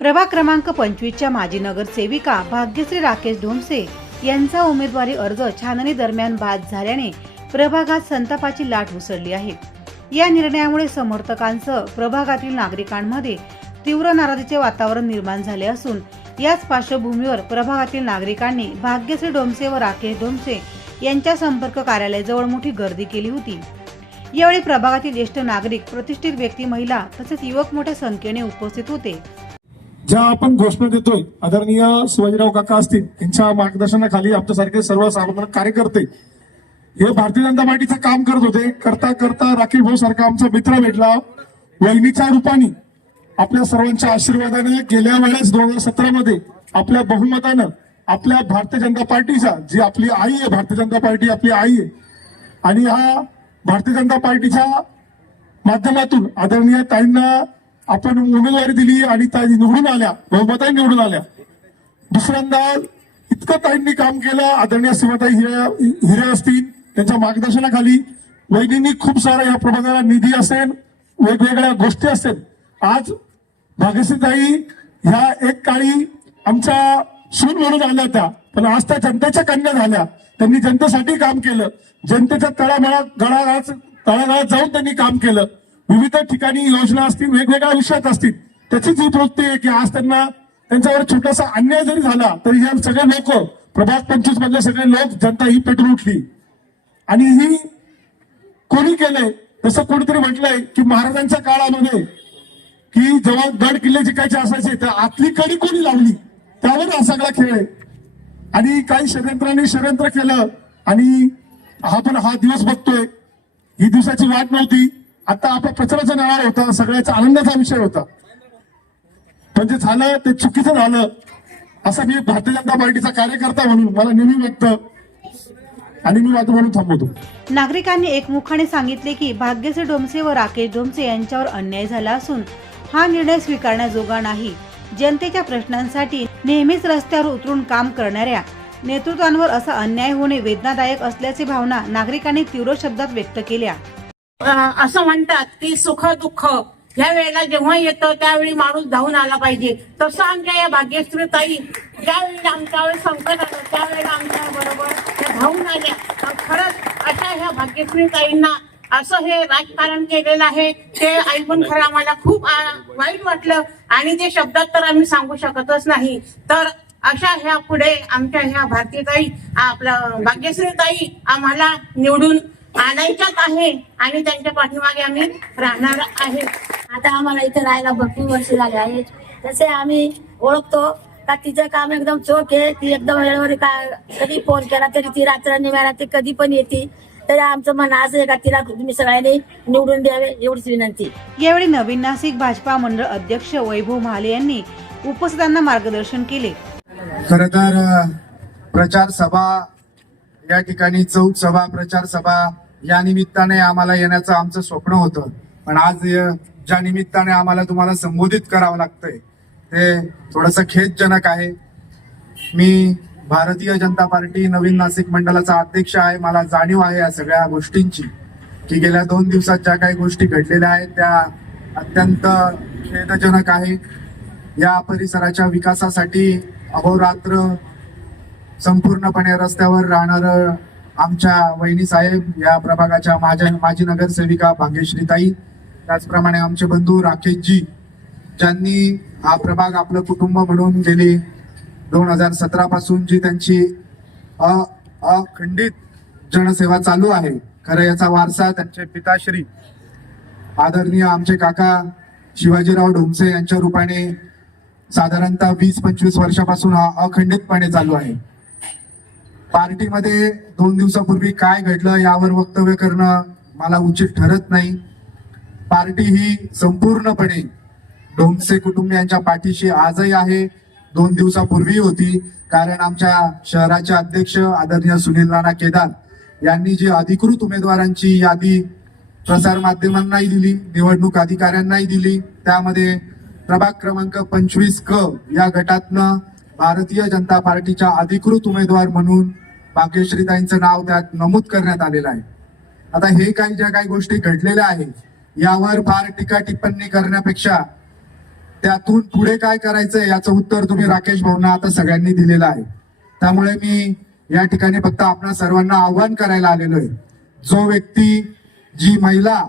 प्रभाग क्रमांक 25च्या माजी नगरसेविका भाग्यश्री राकेश ढोमसे यांचा उमेदवारी अर्ज छाननी दरम्यान बाद झाल्याने प्रभागात संतापाची लाट उसळली आहे। या निर्णयामुळे समर्थकांसह प्रभागातील नागरिकांमध्ये तीव्र नाराजीचे वातावरण निर्माण झाले असून याच पार्श्वभूमीवर प्रभागातील नागरिकांनी भाग्यश्री ढोमसे व राकेश ढोमसे यांच्या संपर्क कार्यालयाजवळ मोठी गर्दी केली होती। यावेळी प्रभागातील ज्येष्ठ नागरिक, प्रतिष्ठित व्यक्ती, महिला तसेच युवक मोठ्या संख्येने उपस्थित होते। ज्या आपण घोषणा देतोय आदरणीय शिवाजीराव काका असतील यांच्या मार्गदर्शनाखाली आमच्यासारखे सर्वसाधारण कार्यकर्ते हे भारतीय जनता पार्टीचं काम करत होते। करता करता राकेश भाऊ सारखा आमचा मित्र भेटला, वहिनीच्या रूपाने आपल्या सर्वांच्या आशीर्वादाने गेल्या वेळेस 2017 मध्ये आपल्या बहुमतानं आपल्या भारतीय जनता पार्टीचा, जी आपली आई आहे, भारतीय जनता पार्टी आपली आई आहे आणि हा भारतीय जनता पार्टीच्या माध्यमातून आदरणीय ताईंना आपण उमेदवारी दिली आणि ताई निवडून आल्या, बहुमताने निवडून आल्या। दुसऱ्यांदा इतकं ताईंनी काम केलं, आदरणीय सीमाताई हिरे असतील त्यांच्या मार्गदर्शनाखाली वहिनींनी खूप सारा या प्रभागाला निधी असेल, वेगवेगळ्या गोष्टी असेल। आज भाग्यश्रीताई ह्या एक काळी आमच्या सून म्हणून आल्या त्या, पण आज त्या जनतेच्या कन्या झाल्या। त्यांनी जनतेसाठी काम केलं, जनतेच्या तळागाळात जाऊन त्यांनी काम केलं। विविध ठिकाणी योजना असतील, वेगवेगळ्या विषयात असतील, त्याचीच ही प्रवृत्ती आहे की आज त्यांच्यावर छोटासा अन्याय जरी झाला तरी हे सगळे लोक, प्रभाग 25 मधले सगळे लोक, जनता ही पेटून उठली। आणि ही कोणी केलंय, जसं कोणीतरी म्हटलंय की महाराजांच्या काळामध्ये की जेव्हा गड किल्ले जिंकायचे असायचे तर आतली कडी कोणी लावली, त्यावर हा सगळा खेळ आहे। आणि काही षडयंत्रांनी षडयंत्र केलं आणि आपण हा दिवस बघतोय। ही दिवसाची वाट नव्हती, आता आपल्या प्रचाराचा नावार होता, सगळ्याचा आनंदाचा विषय होता, पण जे झालं ते चुकीचं झालं असं मी भारतीय जनता पार्टीचा कार्यकर्ता म्हणून मला नेहमी वाटतं आणि मी वाद म्हणून थांबवतो। नागरिकांनी एकमुखाने सांगितले की भाग्यश्री ढोमसे व राकेश ढोमसे यांच्यावर अन्याय झाला असून हा निर्णय स्वीकारण्याजोगा नाही। जनतेच्या प्रश्नांसाठी नेहमीच रस्त्यावर उतरून काम करणाऱ्या नेतृत्वांवर असा अन्याय होणे वेदनादायक असल्याची भावना नागरिकांनी तीव्र शब्दात व्यक्त केल्या। असं म्हणतात की सुख दुःख ह्या वेळेला जेव्हा येतं त्यावेळी माणूस धावून आला पाहिजे, तसं आमच्या या भाग्यश्री ताई ज्यावेळी आमच्यावर संकट आलं त्यावेळेला आमच्या बरोबर त्या धावून आल्या। खरंच अशा ह्या भाग्यश्री ताईंना असं हे राजकारण केलेलं आहे ते ऐकून खरं आम्हाला खूप वाईट वाटलं आणि ते शब्दात तर आम्ही सांगू शकतच नाही। तर अशा ह्या पुढे आमच्या ह्या भारतीय ताई, आपलं भाग्यश्री ताई आम्हाला निवडून आणायच्याच आहे आणि त्यांच्या पाठीमागे आम्ही राहणार आहे। आता आम्हाला इथे राहायला भरपूर वर्ष झाले आहेत, तसे आम्ही ओळखतो का तिचं काम एकदम चोख आहे। ती एकदम वेळेवर कधी फोन केला तरी ती रात्र निवारा कधी पण येते। तरी आमचं मन असं आहे का तिला तुम्ही सगळ्यांनी निवडून द्यावे एवढीच विनंती। यावेळी नवीन नाशिक भाजपा मंडळ अध्यक्ष वैभव महाले यांनी उपस्थितांना मार्गदर्शन केले। खरं तर प्रचार सभा या ठिकाणी, चौक सभा, प्रचार सभा या निमित्ताने आम्हाला येण्याचं आमचं स्वप्न होतं, पण आज ज्या निमित्ताने आम्हाला तुम्हाला संबोधित करावं लागतंय ते थोडंसं खेदजनक आहे। मी भारतीय जनता पार्टी नवीन नाशिक मंडळाचा अध्यक्ष आहे। मला जाणीव आहे या सगळ्या गोष्टींची की गेल्या 2 दिवसात ज्या काही गोष्टी घडलेल्या आहेत त्या अत्यंत खेदजनक आहे। या परिसराच्या विकासासाठी अहोरात्र संपूर्णपणे रस्त्यावर राहणार आमच्या वहिनी साहेब, या प्रभागाच्या माजी नगरसेविका भाग्यश्रीताई, त्याचप्रमाणे आमचे बंधू राकेशजी, ज्यांनी हा प्रभाग आपलं कुटुंब म्हणून गेली 2017 पासून जी त्यांची अखंडित जनसेवा चालू आहे। खरं याचा वारसा त्यांचे पिताश्री आदरणीय आमचे काका शिवाजीराव ढोमसे यांच्या रूपाने साधारणतः 20-25 वर्षापासून हा अखंडितपणे चालू आहे। पार्टीमध्ये 2 दिवसापूर्वी काय घडलं यावर वक्तव्य करणं मला उचित ठरत नाही। पार्टी ही संपूर्णपणे ढोमसे कुटुंबियांच्या पाठीशी आजही आहे, 2 दिवसापूर्वी होती, कारण आमच्या शहराचे अध्यक्ष आदरणीय सुनील नाना केदार यांनी जी अधिकृत उमेदवारांची यादी प्रसार माध्यमांनाही दिली, निवडणूक अधिकाऱ्यांनाही दिली, त्यामध्ये प्रभाग क्रमांक 25 क या गटातनं भारतीय जनता पार्टीच्या अधिकृत उमेदवार म्हणून भाग्यश्रीताईंचं नाव त्यात नमूद करण्यात आलेलं आहे। आता हे ज्या काही गोष्टी घडलेल्या आहेत यावर फार टीका टिप्पणी करण्यापेक्षा त्यातून पुढे काय करायचंय याचं उत्तर तुम्ही राकेश भाऊंना आता सगळ्यांनी दिलेलं आहे. त्यामुळे मी या ठिकाणी फक्त आपणा सर्वांना आव्हान करायला आलेलो आहे. जो व्यक्ती, जी महिला,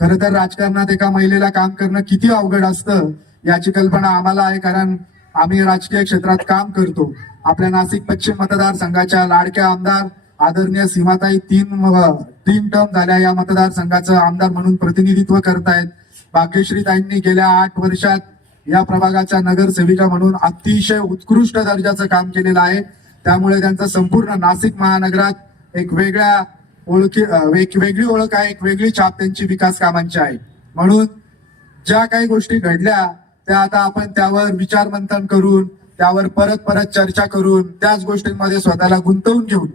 खरं तर राजकारणात एका महिलेला काम करणं किती अवघड असतं याची कल्पना आम्हाला आहे, कारण आम्ही राजकीय क्षेत्रात काम करतो. आपल्या नाशिक पश्चिम मतदारसंघाच्या लाडक्या आमदार आदरणीय सीमाताई तीन टर्म झाल्या या मतदारसंघाचं आमदार म्हणून प्रतिनिधित्व करतायत. भाग्यश्रीताईंनी गेल्या 8 वर्षात या प्रभागाच्या नगरसेविका म्हणून अतिशय उत्कृष्ट दर्जाचं काम केलेलं आहे. त्यामुळे त्यांचं संपूर्ण नाशिक महानगरात एक वेगळी ओळख आहे, एक वेगळी छाप त्यांची विकास कामांची आहे. म्हणून ज्या काही गोष्टी घडल्या त्या आता आपण त्यावर विचारमंथन करून, त्यावर परत परत चर्चा करून, त्याच गोष्टींमध्ये स्वतःला गुंतवून घेऊन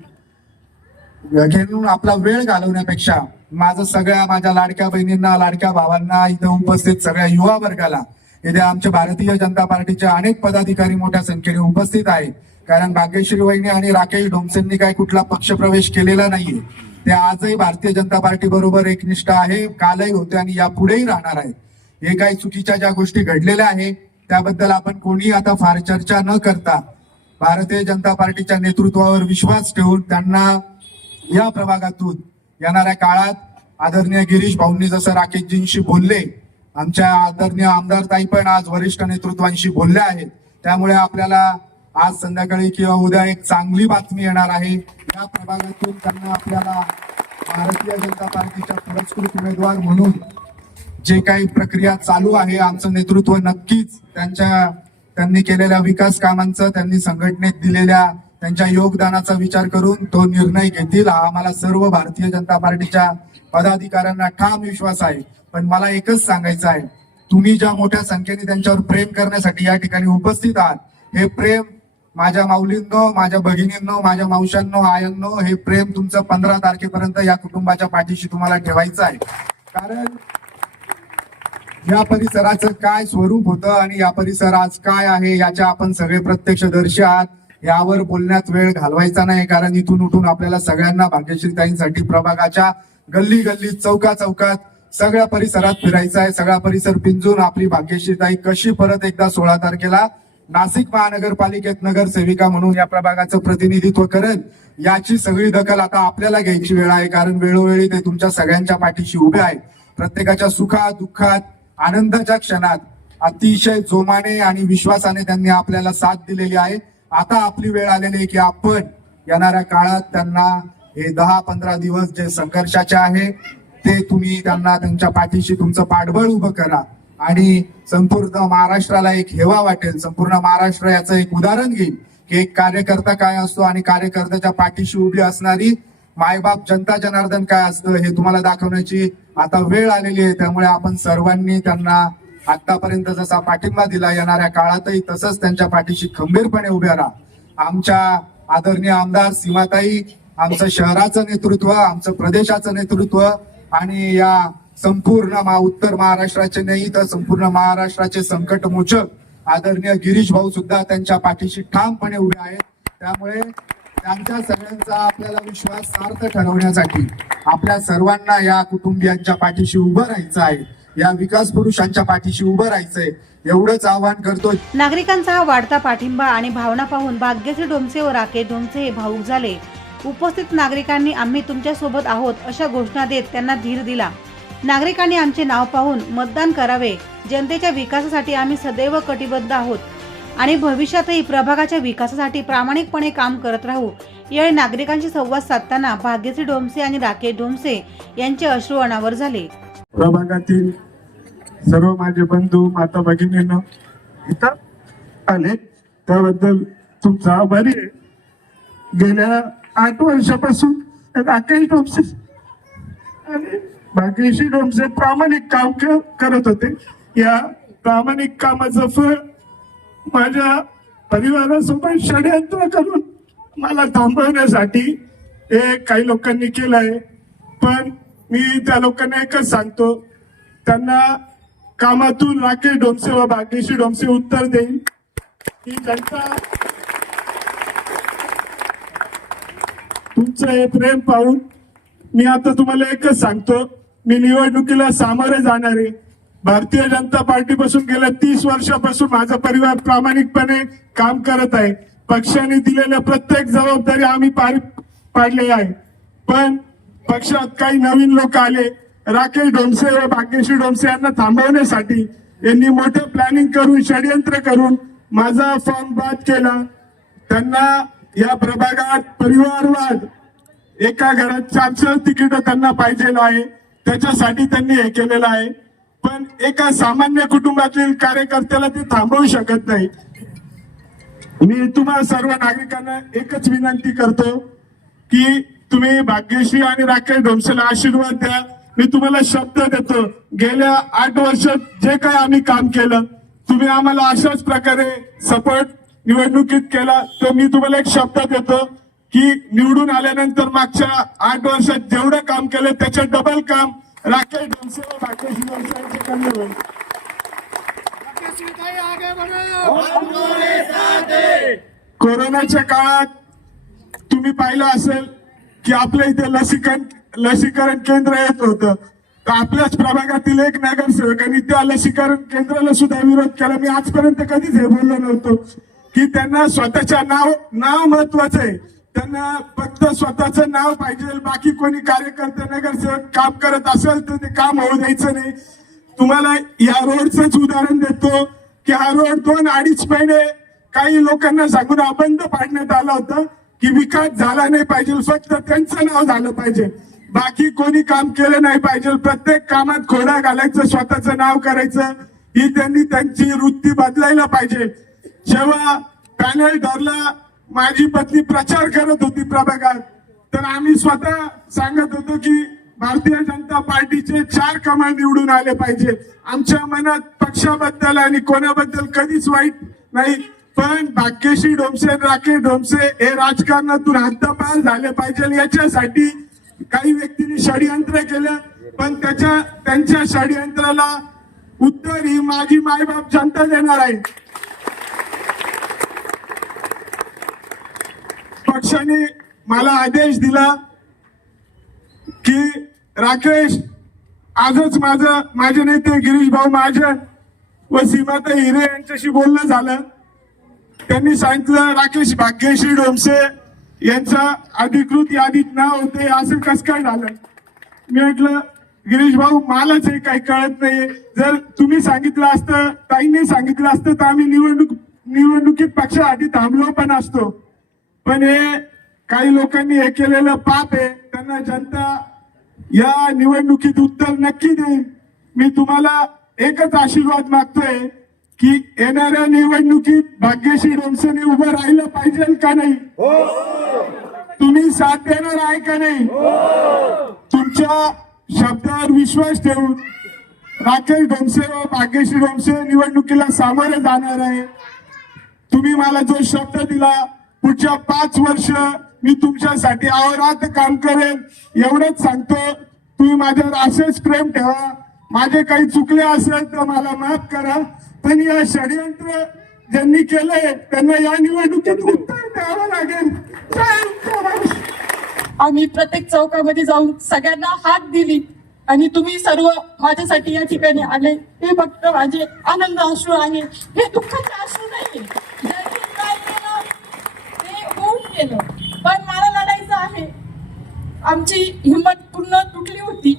आपला वेळ घालवण्यापेक्षा माझ्या लाडक्या बहिणींना, लाडक्या भावांना, इथं उपस्थित सगळ्या युवा वर्गाला, इथे आमच्या भारतीय जनता पार्टीचे अनेक पदाधिकारी मोठ्या संख्येने उपस्थित आहेत. कारण भाग्यश्री वहिनी आणि राकेश डोमसेंनी काही कुठला पक्षप्रवेश केलेला नाहीये. ते आजही भारतीय जनता पार्टी बरोबर एकनिष्ठ आहे, कालही होते आणि यापुढेही राहणार आहेत. हे काही चुकीच्या ज्या गोष्टी घडलेल्या आहेत त्याबद्दल आपण कोणी आता फार चर्चा न करता भारतीय जनता पार्टीच्या नेतृत्वावर विश्वास ठेवून त्यांना या प्रभागातून येणाऱ्या काळात आदरणीय गिरीश भाऊंनी जसं राकेशजींशी बोलले, आमच्या आदरणीय आमदारताई पण आज वरिष्ठ नेतृत्वांशी बोलल्या आहेत. त्यामुळे आपल्याला आज संध्याकाळी किंवा उद्या एक चांगली बातमी येणार आहे. या प्रभागातून त्यांना आपल्याला भारतीय जनता पार्टीच्या पुरस्कृत उमेदवार म्हणून जे काही प्रक्रिया चालू आहे, आमचं नेतृत्व नक्कीच त्यांनी केलेल्या विकास कामांचं, त्यांनी संघटनेत दिलेल्या त्यांच्या योगदानाचा विचार करून तो निर्णय घेतील. हा आम्हाला सर्व भारतीय जनता पार्टीच्या पदाधिकाऱ्यांना ठाम विश्वास आहे. पण मला एकच सांगायचं आहे, तुम्ही ज्या मोठ्या संख्येने त्यांच्यावर प्रेम करण्यासाठी या ठिकाणी उपस्थित आहात, हे प्रेम माझ्या माऊलींनो, माझ्या भगिनींनो, माझ्या मावशांनो, आयांनो, हे प्रेम तुमचं 15 तारखेपर्यंत या कुटुंबाच्या पाठीशी तुम्हाला ठेवायचं आहे. कारण या परिसराचं काय स्वरूप होतं आणि या परिसर आज काय आहे याच्या आपण सगळे प्रत्यक्षदर्शी आहात. यावर बोलण्यात वेळ घालवायचा नाही, कारण इथून उठून आपल्याला सगळ्यांना भाग्यश्रीताईंसाठी प्रभागाच्या गल्ली गल्लीत, चौका चौकात, सगळ्या परिसरात फिरायचं आहे. सगळा परिसर पिंजून आपली भाग्यश्रीताई कशी परत एकदा 16 तारखेला नाशिक महानगरपालिकेत नगरसेविका म्हणून या प्रभागाचं प्रतिनिधित्व करेल, याची सगळी दखल आता आपल्याला घ्यायची वेळ आहे. कारण वेळोवेळी ते तुमच्या सगळ्यांच्या पाठीशी उभे आहेत. प्रत्येकाच्या सुखात, दुःखात, आनंदाच्या क्षणात अतिशय जोमाने आणि विश्वासाने त्यांनी आपल्याला साथ दिलेली आहे. आता आपली वेळ आलेली आहे की आपण येणाऱ्या काळात त्यांना हे 10-15 दिवस जे संघर्षाचे आहे ते तुम्ही त्यांना त्यांच्या पाठीशी तुमचं पाठबळ उभं करा आणि संपूर्ण महाराष्ट्राला एक हेवा वाटेल. संपूर्ण महाराष्ट्र याचं एक उदाहरण घेईल की एक कार्यकर्ता काय असतो आणि कार्यकर्त्याच्या पाठीशी उभी असणारी मायबाप जनता जनार्दन काय असतं हे तुम्हाला दाखवण्याची आता वेळ आलेली आहे. त्यामुळे आपण सर्वांनी त्यांना आतापर्यंत जसा पाठिंबा दिला, येणाऱ्या काळातही तसंच त्यांच्या पाठीशी खंबीरपणे उभे राहा. आमच्या आदरणीय आमदार सीमाताई, आमचं शहराचं नेतृत्व, आमचं प्रदेशाचं नेतृत्व आणि या संपूर्ण उत्तर महाराष्ट्राचे नाही तर संपूर्ण महाराष्ट्राचे संकट मोचक आदरणीय गिरीश भाऊ सुद्धा त्यांच्या पाठीशी ठामपणे उभे आहेत. त्यामुळे त्यांच्या सगळ्यांचा आपल्याला विश्वास सार्थ ठरवण्यासाठी आपल्या सर्वांना या कुटुंबियांच्या पाठीशी उभं राहायचं आहे, या विकास पुरुषांच्या पाठीशी उभं राहायचंय, एवढंच आवाहन करतो. नागरिकांचा हा वाढता पाठिंबा आणि भावना पाहून भाग्यश्री डोमसे व राकेश डोमसे हे भावुक झाले. उपस्थित नागरिकांनी आम्ही तुमच्या सोबत आहोत अशा घोषणा देत त्यांना धीर दिला. नागरिकांनी आमचे नाव पाहून मतदान करावे. जनतेच्या विकासासाठी आम्ही सदैव कटिबद्ध आहोत आणि भविष्यातही प्रभागाच्या विकासासाठी प्रामाणिकपणे काम करत राहू. यावेळी नागरिकांशी संवाद साधताना भाग्यश्री डोमसे आणि राकेश डोमसे यांचे अश्रू अनावर झाले. प्रभागातील सर्व माझे बंधू, माता भगिनींनो इथं आले त्याबद्दल तुमचा आभारी आहे. गेल्या 8 वर्षापासून राकेश डोमसे आणि भाग्यश्री डोमसे प्रामाणिक काम करत होते. या प्रामाणिक कामाचं फळ माझ्या परिवारासोबत षडयंत्र करून मला थांबवण्यासाठी हे काही लोकांनी केलंय. पण मी त्या लोकांना एकच सांगतो, त्यांना कामातून राकेश डोमसे व भाग्यश्री डोमसे उत्तर देईल की त्यांचा तुमचं हे प्रेम पाहून मी आता तुम्हाला एकच सांगतो, मी निवडणुकीला सामोरे जाणारे भारतीय जनता पार्टीपासून गेल्या 30 वर्षापासून माझा परिवार प्रामाणिकपणे काम करत आहे. पक्षाने दिलेल्या प्रत्येक जबाबदारी आम्ही पाडली आहे. पण पक्षात काही नवीन लोक आले. राकेश ढोमसे व भाग्यश्री ढोमसे यांना थांबवण्यासाठी यांनी मोठं प्लॅनिंग करून षडयंत्र करून माझा फॉर्म बाद केला. त्यांना या प्रभागात परिवारवाद, एका घरात 4 तिकीट त्यांना पाहिजे आहे, त्याच्यासाठी त्यांनी हे केलेलं आहे. पण एका सामान्य कुटुंबातील कार्यकर्त्याला ते थांबवू शकत नाही. मी तुम्हा सर्व नागरिकांना एकच विनंती करतो की तुम्ही भाग्यश्री आणि राकेश ढोमसेला आशीर्वाद द्या. मी तुम्हाला शब्द देतो, गेल्या 8 वर्षात जे काही आम्ही काम केलं तुम्ही आम्हाला अशाच प्रकारे सपोर्ट निवडणुकीत केला, तर मी तुम्हाला एक शब्द देतो की निवडून आल्यानंतर मागच्या 8 वर्षात जेवढं काम केलं त्याच्या डबल काम राकेश ढोमसे व भाग्यश्री ढोमसे यांच्याकडे होईल. कोरोनाच्या काळात तुम्ही पाहिलं असेल की आपल्या इथे लसीकरण केंद्र येत होतं, तर आपल्याच प्रभागातील एक नगरसेवकांनी त्या लसीकरण केंद्राला सुद्धा विरोध केला. मी आजपर्यंत कधीच हे बोललो नव्हतो की त्यांना स्वतःच्या नाव महत्वाचं आहे, त्यांना फक्त स्वतःचं नाव पाहिजे. बाकी कोणी कार्यकर्ते नगरसेवक काम करत असेल तर ते काम होऊ द्यायचं नाही. तुम्हाला या रोडचंच उदाहरण देतो की हा रोड 2-2.5 महिने काही लोकांना सांगून बंद पाडण्यात आला होता की विकास झाला नाही पाहिजे, फक्त त्यांचं नाव झालं पाहिजे, बाकी कोणी काम केलं नाही पाहिजे. प्रत्येक कामात खोडा घालायचं, स्वतःचं नाव करायचं, ही त्यांनी त्यांची वृत्ती बदलायला पाहिजे. जेव्हा पॅनल ठरला, माझी पत्नी प्रचार करत होती प्रभागात, तर आम्ही स्वतः सांगत होतो की भारतीय जनता पार्टीचे 4 कमळ निवडून आले पाहिजे. आमच्या मनात पक्षाबद्दल आणि कोणाबद्दल कधीच वाईट नाही, पण भाग्यश्री ढोमसे, राकेश ढोमसे हे राजकारणातून हद्दपार झाले पाहिजे याच्यासाठी काही व्यक्तींनी षडयंत्र केलं. पण त्यांच्या षडयंत्राला उत्तर ही माझी मायबाप जनता देणार आहे. पक्षाने मला आदेश दिला की राकेश, आजच माझे नेते गिरीश भाऊ महाजन व सीमाताई हिरे यांच्याशी बोलणं झालं. त्यांनी सांगितलं राकेश भाग्यश्री ढोमसे यांचा अधिकृत यादीत नाव होते, असं कसं काय झालं. मी म्हटलं गिरीश भाऊ, मलाच हे काही कळत नाही. जर तुम्ही सांगितलं असतं, ताईंनी सांगितलं असतं तर आम्ही निवडणुकीत पक्षासाठी थांबलो पण असतो. पण हे काही लोकांनी हे केलेलं पाप आहे. त्यांना जनता या निवडणुकीत उत्तर नक्की देईल. मी तुम्हाला एकच आशीर्वाद मागतोय की येणाऱ्या निवडणुकीत भाग्यश्री ढोमसेने उभं राहिलं पाहिजे का नाही? तुम्ही साथ देणार आहे का नाही? तुमच्या शब्दावर विश्वास ठेवून राकेश ढोमसे व भाग्यश्री ढोमसे निवडणुकीला सामोरे जाणार आहे. तुम्ही मला जो शब्द दिला, पुढच्या 5 वर्ष मी तुमच्यासाठी अहोरात्र काम करेन, एवढंच सांगतो. तुम्ही माझ्यावर असेच प्रेम ठेवा. माझे काही चुकले असेल तर मला माफ करा, पण या षडयंत्र ज्यांनी केलंय त्यांना या निवडणुकीत उत्तर द्यावं लागेल. आम्ही प्रत्येक चौकामध्ये जाऊन सगळ्यांना हात दिली आणि तुम्ही सर्व माझ्यासाठी या ठिकाणी आले. हे फक्त माझे आनंद अश्रू आहे, हे दुःखाचे अश्रू नाहीये. ज्यांनी काय केलं ते होऊन गेलं, पण मला लढायचं आहे. आमची हिंमत पूर्ण तुटली होती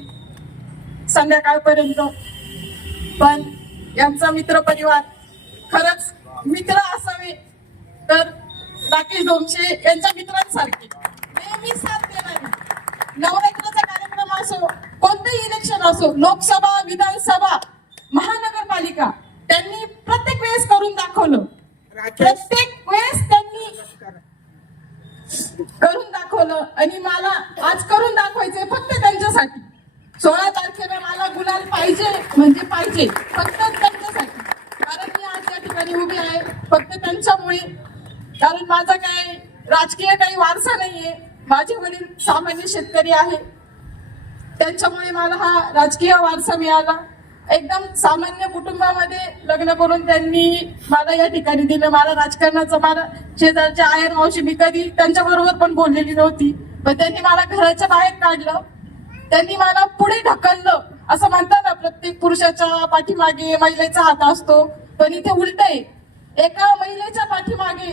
संध्याकाळपर्यंत, पण यांचा मित्र परिवार, खरंच मित्र असावे तर राकेश ढोमसे यांच्या मित्रांसारखे नेहमी साथ देणारे. नवरात्राचा कार्यक्रम असो, कोणतेही इलेक्शन असो, लोकसभा, विधानसभा, महानगरपालिका, त्यांनी प्रत्येक वेळेस करून दाखवलं. प्रत्येक वेळेस त्यांनी करून दाखवलं आणि मला आज करून दाखवायचंय फक्त त्यांच्यासाठी. 16 तारखेला मला गुलाल पाहिजे म्हणजे पाहिजे, फक्त त्यांच्यासाठी. कारण मी आज या ठिकाणी उभी आहे फक्त त्यांच्यामुळे. कारण माझा काय राजकीय काही वारसा नाहीये. माझे वडील सामान्य शेतकरी आहे, त्यांच्यामुळे मला हा राजकीय वारसा मिळाला. एकदम सामान्य कुटुंबामध्ये लग्न करून त्यांनी मला या ठिकाणी दिलं. मला राजकारणाचं, मला शेजारच्या आयर मावशी, मी कधी त्यांच्या बरोबर पण बोललेली नव्हती, पण त्यांनी मला घराच्या बाहेर काढलं, त्यांनी मला पुढे ढकललं असं म्हणतात ना, प्रत्येक पुरुषाच्या पाठीमागे महिलेचा हात असतो, पण इथे उलट आहे. एका महिलेच्या पाठीमागे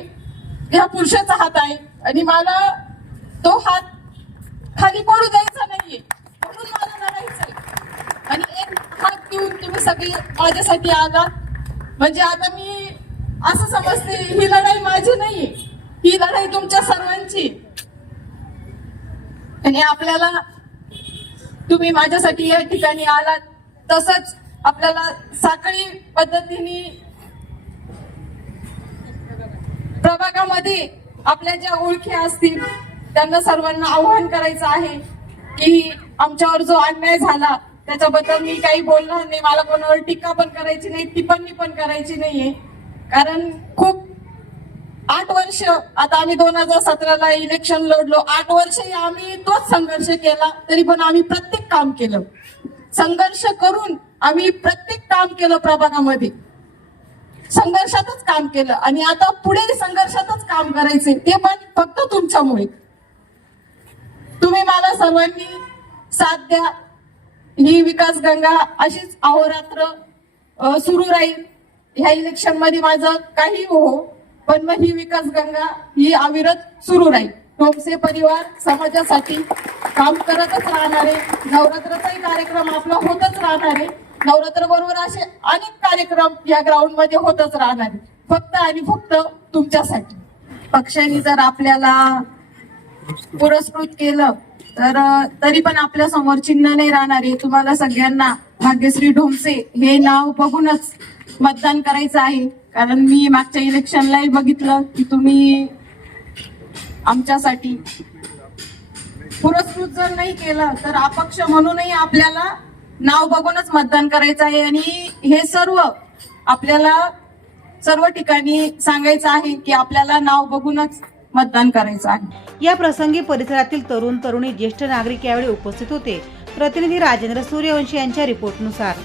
ह्या पुरुषाचा हात आहे आणि मला तो हात खाली पडू द्यायचा नाहीये, म्हणून मला लढायचंय. आणि एक हात देऊन तुम्ही सगळे माझ्यासाठी आलात, म्हणजे आता मी असं समजते ही लढाई माझी नाहीये, ही लढाई तुमच्या सर्वांची. आणि आपल्याला तुम्ही माझ्यासाठी या ठिकाणी आलात, तसंच आपल्याला साखळी पद्धतीने प्रभागामध्ये आपल्या ज्या ओळखी असतील त्यांना सर्वांना आवाहन करायचं आहे की आमच्यावर जो अन्याय झाला त्याच्याबद्दल मी काही बोलणार नाही, मला कोणावर टीका पण करायची नाही, टिप्पणी पण करायची नाहीये. कारण खूप 8 वर्ष, आता आम्ही 2017ला इलेक्शन लढलो, 8 वर्ष आम्ही तोच संघर्ष केला, तरी पण आम्ही प्रत्येक काम केलं, संघर्ष करून आम्ही प्रत्येक काम केलं, प्रभागामध्ये संघर्षातच काम केलं आणि आता पुढे संघर्षातच काम करायचे, ते पण फक्त तुमच्यामुळे. तुम्ही मला सर्वांनी साथ द्या. ही विकास गंगा अशीच अहोरात्र सुरू राहील. ह्या इलेक्शन मध्ये माझं काही हो, पण मग ही विकास गंगा ही अविरत सुरू राहील. टोपसे परिवार समाजासाठी काम करतच राहणार आहे. नवरात्राचाही कार्यक्रम आपला होतच राहणार आहे. नवरात्र बरोबर असे अनेक कार्यक्रम या ग्राउंड मध्ये होतच राहणार आहे, फक्त आणि फक्त तुमच्यासाठी. पक्षाने जर आपल्याला पुरस्कृत केलं तर तरी पण आपल्या समोर चिन्ह नाही राहणार आहे. तुम्हाला सगळ्यांना भाग्यश्री ढोमसे हे नाव बघूनच मतदान करायचं आहे. कारण मी मागच्या इलेक्शनलाही बघितलं की तुम्ही आमच्यासाठी पुरस्कृत जर नाही केलं तर अपक्ष म्हणूनही आपल्याला नाव बघूनच मतदान करायचं आहे. आणि हे सर्व आपल्याला सर्व ठिकाणी सांगायचं आहे की आपल्याला नाव बघूनच मतदान करायचं आहे. या प्रसंगी परिसरातील तरुण तरुणी ज्येष्ठ नागरिक यावेळी उपस्थित होते. प्रतिनिधी राजेंद्र सूर्यवंशी यांच्या रिपोर्टनुसार.